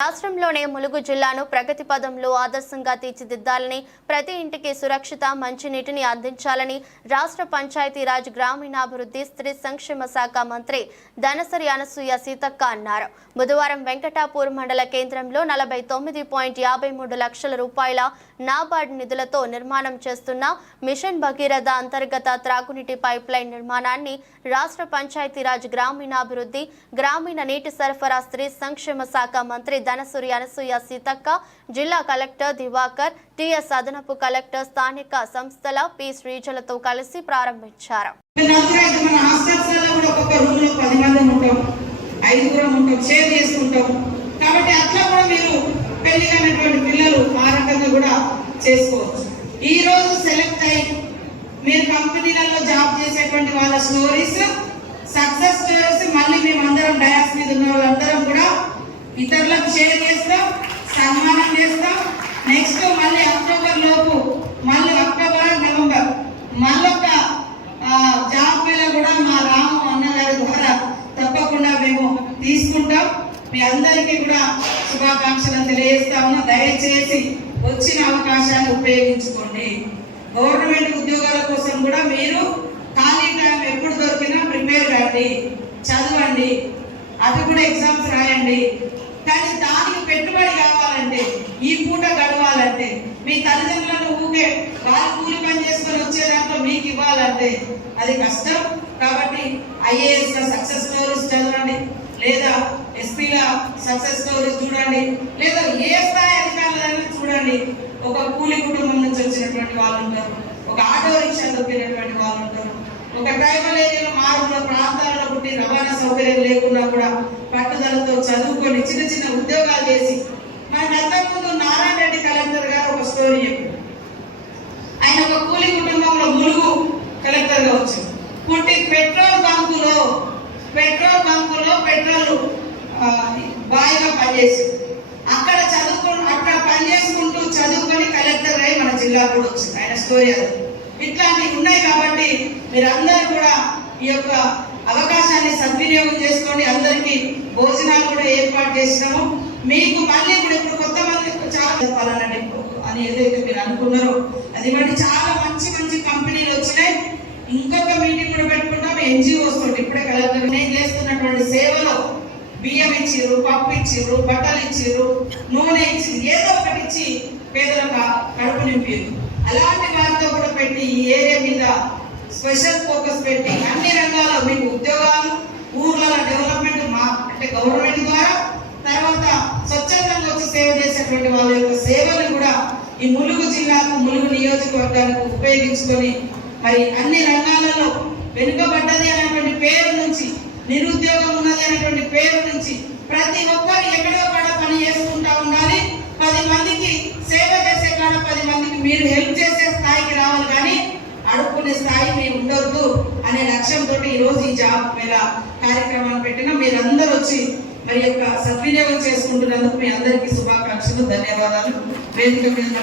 రాష్ట్రంలోనే ములుగు జిల్లాను ప్రగతి పదంలో ఆదర్శంగా తీర్చిదిద్దాలని ప్రతి ఇంటికి సురక్షిత మంచినీటిని అందించాలని రాష్ట్ర పంచాయతీరాజ్ గ్రామీణాభివృద్ధి స్త్రీ సంక్షేమ శాఖ మంత్రి ధనసరి అనసూయ సీతక్క అన్నారు. బుధవారం వెంకటాపూర్ మండల కేంద్రంలో నలభై తొమ్మిది పాయింట్ యాభై మూడు లక్షల రూపాయల నాబార్డ్ నిధులతో నిర్మాణం చేస్తున్న మిషన్ భగీరథ అంతర్గత త్రాగునీటి పైప్ లైన్ నిర్మాణాన్ని రాష్ట్ర పంచాయతీరాజ్ గ్రామీణాభివృద్ధి గ్రామీణ నీటి సరఫరా స్త్రీ సంక్షేమ శాఖ మంత్రి ధనసూరి అనసూయ సీతక్క జిల్లా కలెక్టర్ దివాకర్ టిఎస్ అదనపు కలెక్టర్ స్థానిక సంస్థల పి. శ్రీజలతో కలిసి ప్రారంభించారు. ఐదుగురం ఉంటాం. షేర్ చేసుకుంటాం కాబట్టి అట్లా కూడా మీరు పెళ్ళి కానటువంటి పిల్లలు ఆ రకంగా కూడా చేసుకోవచ్చు. ఈ రోజు సెలెక్ట్ అయ్యి మీరు కంపెనీలలో జాబ్ చేసేటువంటి వాళ్ళ స్టోరీస్ సక్సెస్ స్టోరీస్ మళ్ళీ మేము అందరం డయాస్ మీద ఉన్న వాళ్ళందరం కూడా ఇతరులకు షేర్ చేస్తాం సన్మానం చేస్తాం. నెక్స్ట్ మళ్ళీ అక్టోబర్ లోపు మళ్ళీ అక్టోబర్ నవంబర్ మళ్ళీ ఆ, జాబ్ మేళ కూడా మా రాము అన్నగారి ద్వారా తప్పకుండా మేము తీసుకుంటాం మీ అందరికీ కూడా శుభాకాంక్షలు తెలియజేస్తా దయచేసి వచ్చిన అవకాశాన్ని ఉపయోగించుకోండి. గవర్నమెంట్ ఉద్యోగాల కోసం కూడా మీరు ఖాళీ టైం ఎప్పుడు దొరికినా ప్రిపేర్ కండి చదవండి. అది కూడా ఎగ్జామ్స్ రాయండి. కానీ దానికి పెట్టుబడి కావాలంటే ఈ పూట గడవాలంటే మీ తల్లిదండ్రులను ఊకే వాళ్ళు కూలి పని చేసుకొని వచ్చే దాంట్లో మీకు ఇవ్వాలంటే అది కష్టం. కాబట్టి ఐఏఎస్ సక్సెస్ స్టోరీస్ చదవండి. లేదా ఎస్పీల సక్సెస్ స్టోరీస్ చూడండి. లేదా ఏ స్థాయి అధికారులైనా చూడండి. ఒక కూలి కుటుంబం నుంచి వచ్చినటువంటి వాళ్ళు ఉంటారు. ఒక ఆటో రిక్షా దొక్కినటువంటి వాళ్ళు ఉంటారు. ఒక ట్రైబల్ ఏరియాలో మారుమూల ప్రాంతాలలో పుట్టి రవాణా సౌకర్యం లేకున్నా కూడా పట్టుదలతో చదువుకొని చిన్న చిన్న ఉద్యోగాలు చేసి మనకు అంతకుముందు నారాయణ రెడ్డి కలెక్టర్ గారు ఒక స్టోరీ చెప్పారు. ఆయన ఒక కూలి కుటుంబంలో ములుగు కలెక్టర్గా వచ్చింది పుట్టి పెట్రోల్ బంకులో పెట్రోల్ బంకులో పెట్రోల్ బాయ్గా పనిచేసి. అక్కడ చదువుకు అక్కడ పని చేసుకుంటూ చదువుకొని కలెక్టర్ అయి మన జిల్లా కూడా వచ్చింది. ఆయన స్టోరీ అది. ఇట్లాంటివి ఉన్నాయి కాబట్టి మీరందరూ కూడా ఈ యొక్క అవకాశాన్ని సద్వినియోగం చేసుకోండి అందరికీ భోజనాలు కూడా ఏర్పాటు చేసినాము. మీకు మళ్ళీ ఇప్పుడు ఇప్పుడు కొత్త మంది చాలా చెప్పాలనండి అని ఏదైతే మీరు అనుకున్నారో అది బట్టి చాలా మంచి మంచి కంపెనీలు వచ్చినాయి. ఇంకొక మీటింగ్ కూడా పెట్టుకుంటాం. ఎన్జిఓస్ తోటి ఇప్పుడే కలెక్టర్ నేను చేస్తున్నటువంటి సేవలో బియ్యం ఇచ్చిర్రు పప్పు ఇచ్చిర్రు బట్టలు ఇచ్చిర్రు నూనె ఇచ్చిర్రు ఏదో ఒకటి ఇచ్చి పేదలకు కడుపు నింపారు అలాంటి వారితో కూడా పెట్టి ఈ ఏరియా మీద స్పెషల్ ఫోకస్ పెట్టి అన్ని రంగాల్లో మీకు ఉద్యోగాలు ఊర్ల డెవలప్మెంట్ మా అంటే గవర్నమెంట్ ద్వారా తర్వాత స్వచ్ఛందంగా వచ్చి సేవ చేసేటువంటి వాళ్ళ యొక్క సేవలు కూడా ఈ ములుగు జిల్లాకు ములుగు నియోజకవర్గానికి ఉపయోగించుకొని మరి అన్ని రంగాలలో వెనుకబడ్డది అనేటువంటి పేరు నుంచి నిరుద్యోగం ఉన్నది అనేటువంటి పేరు నుంచి ప్రతి ఒక్కరు ఎక్కడో కాడ పని చేసుకుంటా ఉండాలి. పది మందికి సేవ చేసే కాడ పది మందికి మీరు హెల్ప్ చేసే స్థాయికి రావాలి కానీ అడుక్కునే స్థాయి మీరు ఉండొద్దు అనే లక్ష్యంతో ఈ రోజు ఈ జాబ్ మేళ కార్యక్రమాన్ని పెట్టిన మీరందరూ వచ్చి మరి యొక్క సద్వినియోగం చేసుకుంటున్నందుకు మీ అందరికీ శుభాకాంక్షలు ధన్యవాదాలు. వేదిక మీద